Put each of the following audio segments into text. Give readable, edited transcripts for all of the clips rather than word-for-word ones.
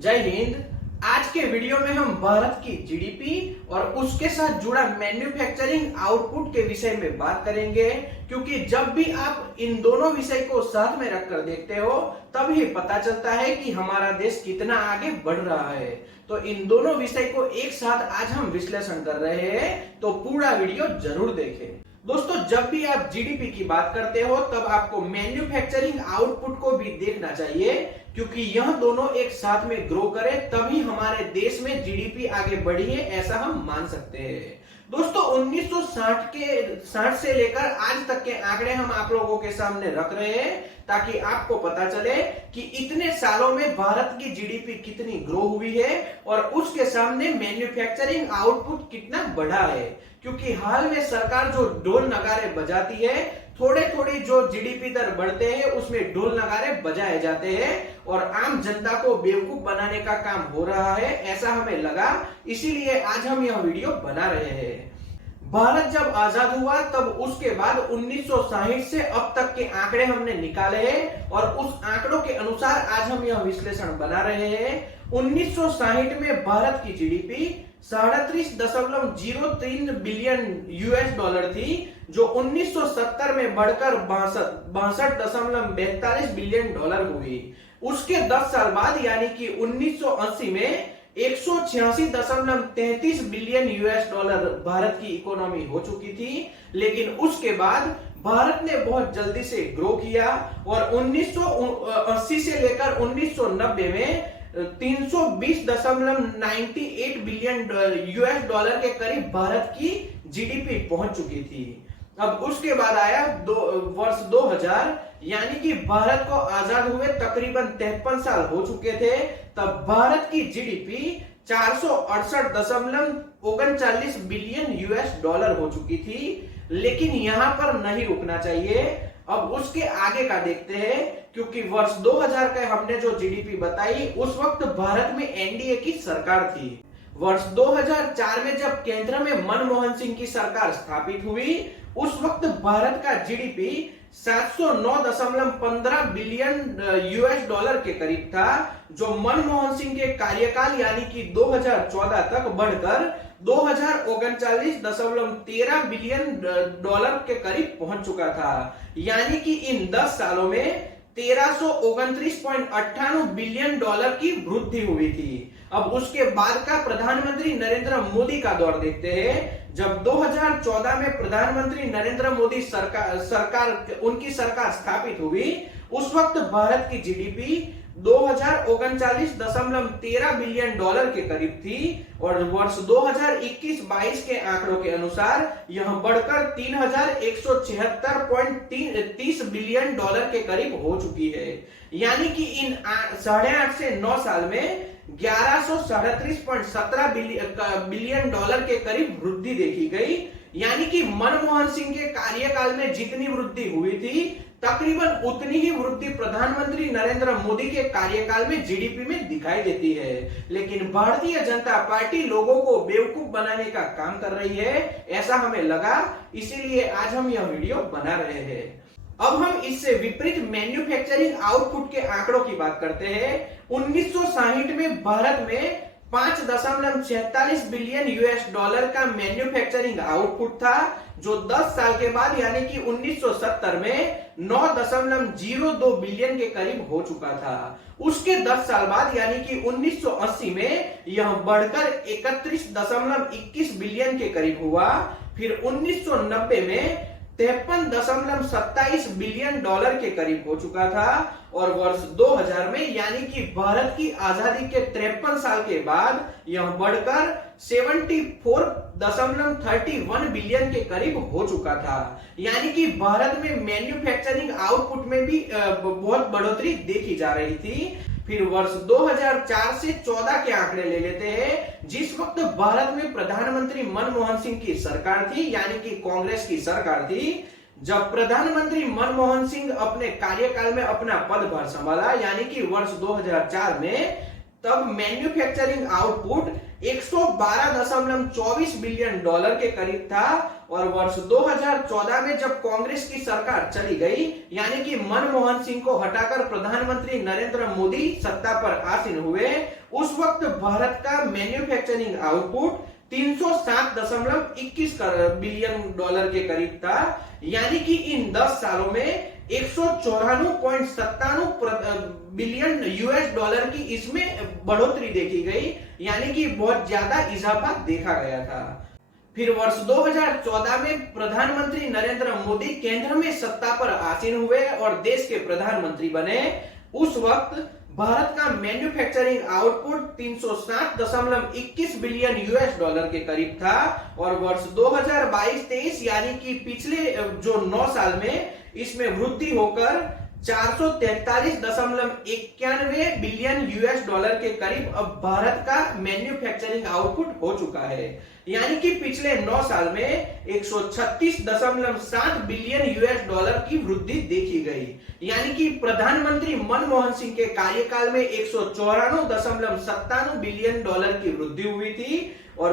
जय हिंद। आज के वीडियो में हम भारत की जीडीपी और उसके साथ जुड़ा मैन्युफैक्चरिंग आउटपुट के विषय में बात करेंगे, क्योंकि जब भी आप इन दोनों विषय को साथ में रखकर देखते हो तब ही पता चलता है कि हमारा देश कितना आगे बढ़ रहा है। तो इन दोनों विषय को एक साथ आज हम विश्लेषण कर रहे हैं, तो पूरा वीडियो जरूर देखें। दोस्तों, जब भी आप जीडीपी की बात करते हो तब आपको मैन्युफैक्चरिंग आउटपुट को भी देखना चाहिए, क्योंकि यह दोनों एक साथ में ग्रो करे तभी हमारे देश में जीडीपी आगे बढ़ी है, ऐसा हम मान सकते हैं। दोस्तों, 1960 से लेकर आज तक के आंकड़े हम आप लोगों के सामने रख रहे हैं, ताकि आपको पता चले कि इतने सालों में भारत की जीडीपी कितनी ग्रो हुई है और उसके सामने मैन्युफैक्चरिंग आउटपुट कितना बढ़ा है। क्योंकि हाल में सरकार जो ढोल नगारे बजाती है, थोड़े थोड़ी जो जीडीपी दर बढ़ते हैं उसमें ढोल नगारे बजाए जाते हैं और आम जनता को बेवकूफ बनाने का काम हो रहा है, ऐसा हमें लगा, इसीलिए आज हम यह वीडियो बना रहे हैं। भारत जब आजाद हुआ तब उसके बाद 1960 से अब तक के आंकड़े हमने निकाले हैं और उस आंकड़ों के अनुसार आज हम यह विश्लेषण बना रहे हैं। 1960 में भारत की जीडीपी 37.03 बिलियन यूएस डॉलर थी, जो 1970 में बढ़कर 62.42 बिलियन डॉलर हुई। उसके 10 साल बाद यानी कि 1980 में 186.33 बिलियन यूएस डॉलर भारत की इकोनॉमी हो चुकी थी। लेकिन उसके बाद भारत ने बहुत जल्दी से ग्रो किया और 1980 से लेकर 1990 में 320.98 बिलियन यूएस डॉलर के करीब भारत की जीडीपी पहुंच चुकी थी। अब उसके बाद आया वर्ष 2000, यानी कि भारत को आजाद हुए तकरीबन 53 साल हो चुके थे। तब भारत की जीडीपी 468.39 बिलियन यूएस डॉलर हो चुकी थी। लेकिन यहां पर नहीं रुकना चाहिए, अब उसके आगे का देखते हैं, क्योंकि वर्ष 2000 का हमने जो जीडीपी बताई उस वक्त भारत में एनडीए की सरकार थी। वर्ष 2004 में जब केंद्र में मनमोहन सिंह की सरकार स्थापित हुई, उस वक्त भारत का जीडीपी 709.15 बिलियन यूएस डॉलर के करीब था, जो मनमोहन सिंह के कार्यकाल यानी कि 2014 तक बढ़कर 2039.13 बिलियन डॉलर के करीब पहुंच चुका था। यानी कि इन 10 सालों में 1329.98 बिलियन डॉलर की वृद्धि हुई थी। अब उसके बाद का प्रधानमंत्री नरेंद्र मोदी का दौर देखते हैं। जब 2014 में प्रधानमंत्री नरेंद्र मोदी उनकी सरकार स्थापित हुई, उस वक्त भारत की जीडीपी 2039.13 बिलियन डॉलर के करीब थी और वर्ष 2021-22 के आंकड़ों के अनुसार यह बढ़कर 3176.30 बिलियन डॉलर के करीब हो चुकी है। यानी कि इन 8.5 से 9 साल में 1137.17 बिलियन डॉलर के करीब वृद्धि देखी गई। यानी कि मनमोहन सिंह के कार्यकाल में जितनी वृद्धि हुई थी, तकरीबन उतनी ही वृद्धि प्रधानमंत्री नरेंद्र मोदी के कार्यकाल में जीडीपी में दिखाई देती है। लेकिन भारतीय जनता पार्टी लोगों को बेवकूफ बनाने का काम कर रही है, ऐसा हमें लगा, इसीलिए आज हम यह वीडियो बना रहे हैं। अब हम इससे विपरीत मैन्युफैक्चरिंग आउटपुट के आंकड़ों की बात करते हैं। 1960 में भारत में 5.46 बिलियन यूएस डॉलर का मैन्युफैक्चरिंग आउटपुट था, जो 10 साल के बाद यानी कि 1970 में 9.02 बिलियन के करीब हो चुका था। उसके 10 साल बाद यानी कि 1980 में यह बढ़कर 31.21 बिलियन के करीब हुआ। फिर 1990 में 53.27 बिलियन डॉलर के करीब हो चुका था और वर्ष 2000 में यानी कि भारत की आजादी के 53 साल के बाद यह बढ़कर 74.31 बिलियन के करीब हो चुका था। यानी कि भारत में मैन्युफैक्चरिंग आउटपुट में भी बहुत बढ़ोतरी देखी जा रही थी। फिर वर्ष 2004 से 14 के आंकड़े ले लेते हैं, जिस वक्त भारत में प्रधानमंत्री मनमोहन सिंह की सरकार थी, यानी कि कांग्रेस की सरकार थी। जब प्रधानमंत्री मनमोहन सिंह अपने कार्यकाल में अपना पदभार संभाला, यानी कि वर्ष 2004 में, तब मैन्युफैक्चरिंग आउटपुट 112.24 बिलियन डॉलर के करीब था और वर्ष 2014 में जब कांग्रेस की सरकार चली गई, यानी कि मनमोहन सिंह को हटाकर प्रधानमंत्री नरेंद्र मोदी सत्ता पर आसीन हुए, उस वक्त भारत का मैन्युफैक्चरिंग आउटपुट 307.21 बिलियन डॉलर के करीब था। यानी कि इन 10 सालों में 194.97 बिलियन यूएस डॉलर की इसमें बढ़ोतरी देखी गई, यानी कि बहुत ज्यादा इजाफा देखा गया था। फिर वर्ष 2014 में प्रधानमंत्री नरेंद्र मोदी केंद्र में सत्ता पर आसीन हुए और देश के प्रधानमंत्री बने। उस वक्त भारत का manufacturing output 307.21 billion US dollar के करीब था और वर्ष 2022-23 यानी कि पिछले जो 9 साल में इसमें वृद्धि होकर 443.91 बिलियन यूएस डॉलर के करीब अब भारत का मैन्युफैक्चरिंग आउटपुट हो चुका है। यानी कि पिछले 9 साल में 136.7 बिलियन यूएस डॉलर की वृद्धि देखी गई। यानी कि प्रधानमंत्री मनमोहन सिंह के कार्यकाल में 194.97 बिलियन डॉलर की वृद्धि हुई थी और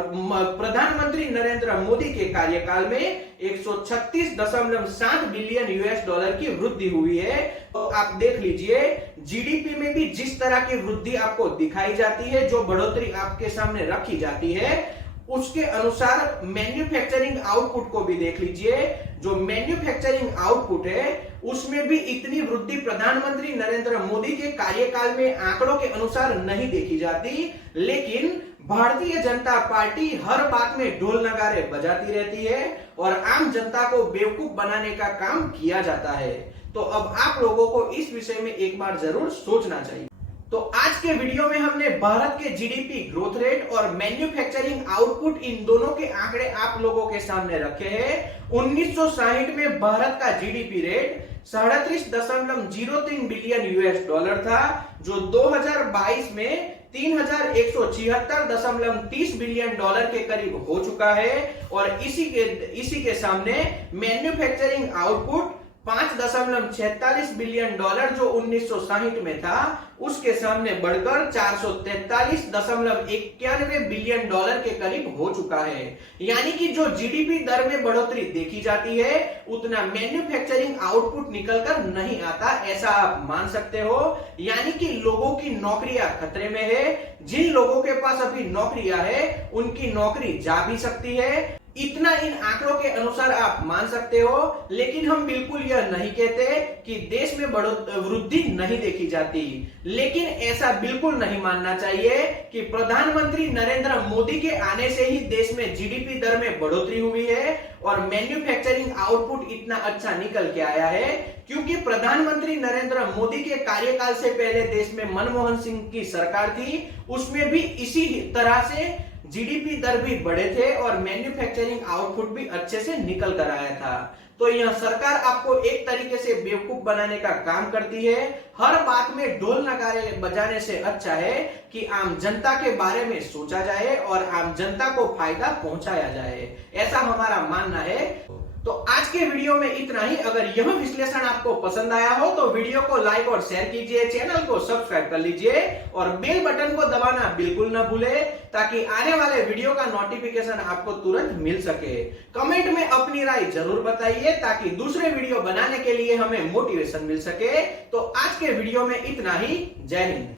प्रधानमंत्री नरेंद्र मोदी के कार्यकाल में 136.7 बिलियन यूएस डॉलर की वृद्धि हुई है। तो आप देख लीजिए जीडीपी में भी जिस तरह की वृद्धि आपको दिखाई जाती है, जो बढ़ोतरी आपके सामने रखी जाती है, उसके अनुसार मैन्युफैक्चरिंग आउटपुट को भी देख लीजिए। जो मैन्युफैक्चरिंग आउटपुट है उसमें भी इतनी वृद्धि प्रधानमंत्री नरेंद्र मोदी के कार्यकाल में आंकड़ों के अनुसार नहीं देखी जाती, लेकिन भारतीय जनता पार्टी हर बात में ढोल नगारे बजाती रहती है और आम जनता को बेवकूफ बनाने का काम किया जाता है। तो अब आप लोगों को इस विषय में एक बार जरूर सोचना चाहिए। तो आज के वीडियो में हमने भारत के जीडीपी ग्रोथ रेट और मैन्युफैक्चरिंग आउटपुट इन दोनों के आंकड़े आप लोगों के सामने रखे हैं। 1960 में भारत का GDP rate 37.03 billion US dollar था, जो 2022 में 3176.30 बिलियन डॉलर के करीब हो चुका है और इसी के सामने मैन्युफैक्चरिंग आउटपुट 5.46 बिलियन डॉलर जो 1960 में था, उसके सामने बढ़कर 443.91 बिलियन डॉलर के करीब हो चुका है। यानी कि जो जीडीपी दर में बढ़ोतरी देखी जाती है उतना मैन्युफैक्चरिंग आउटपुट निकलकर नहीं आता, ऐसा आप मान सकते हो। यानी कि लोगों की नौकरियां खतरे में है। जिन लोगों के पास अभी नौकरियां है उनकी नौकरी जा भी सकती है। इतना इन आंकड़ों के अनुसार आप मान सकते हो, लेकिन हम बिल्कुल यह नहीं कहते कि देश में वृद्धि नहीं देखी जाती। लेकिन ऐसा बिल्कुल नहीं मानना चाहिए कि प्रधानमंत्री नरेंद्र मोदी के आने से ही देश में जीडीपी दर में बढ़ोतरी हुई है और मैन्युफैक्चरिंग आउटपुट इतना अच्छा निकल के आया है, क्योंकि प्रधानमंत्री नरेंद्र मोदी के कार्यकाल से पहले देश में मनमोहन सिंह की सरकार थी, उसमें भी इसी तरह से जीडीपी दर भी बढ़े थे और मैन्युफैक्चरिंग आउटपुट भी अच्छे से निकल कर आया था। तो यह सरकार आपको एक तरीके से बेवकूफ बनाने का काम करती है। हर बात में ढोल नगारे बजाने से अच्छा है कि आम जनता के बारे में सोचा जाए और आम जनता को फायदा पहुंचाया जाए, ऐसा हमारा मानना है। तो आज के वीडियो में इतना ही। अगर यह विश्लेषण आपको पसंद आया हो तो वीडियो को लाइक और शेयर कीजिए, चैनल को सब्सक्राइब कर लीजिए और बेल बटन को दबाना बिल्कुल न भूले, ताकि आने वाले वीडियो का नोटिफिकेशन आपको तुरंत मिल सके। कमेंट में अपनी राय जरूर बताइए ताकि दूसरे वीडियो बनाने के लिए हमें मोटिवेशन मिल सके। तो आज के वीडियो में इतना ही। जय हिंद।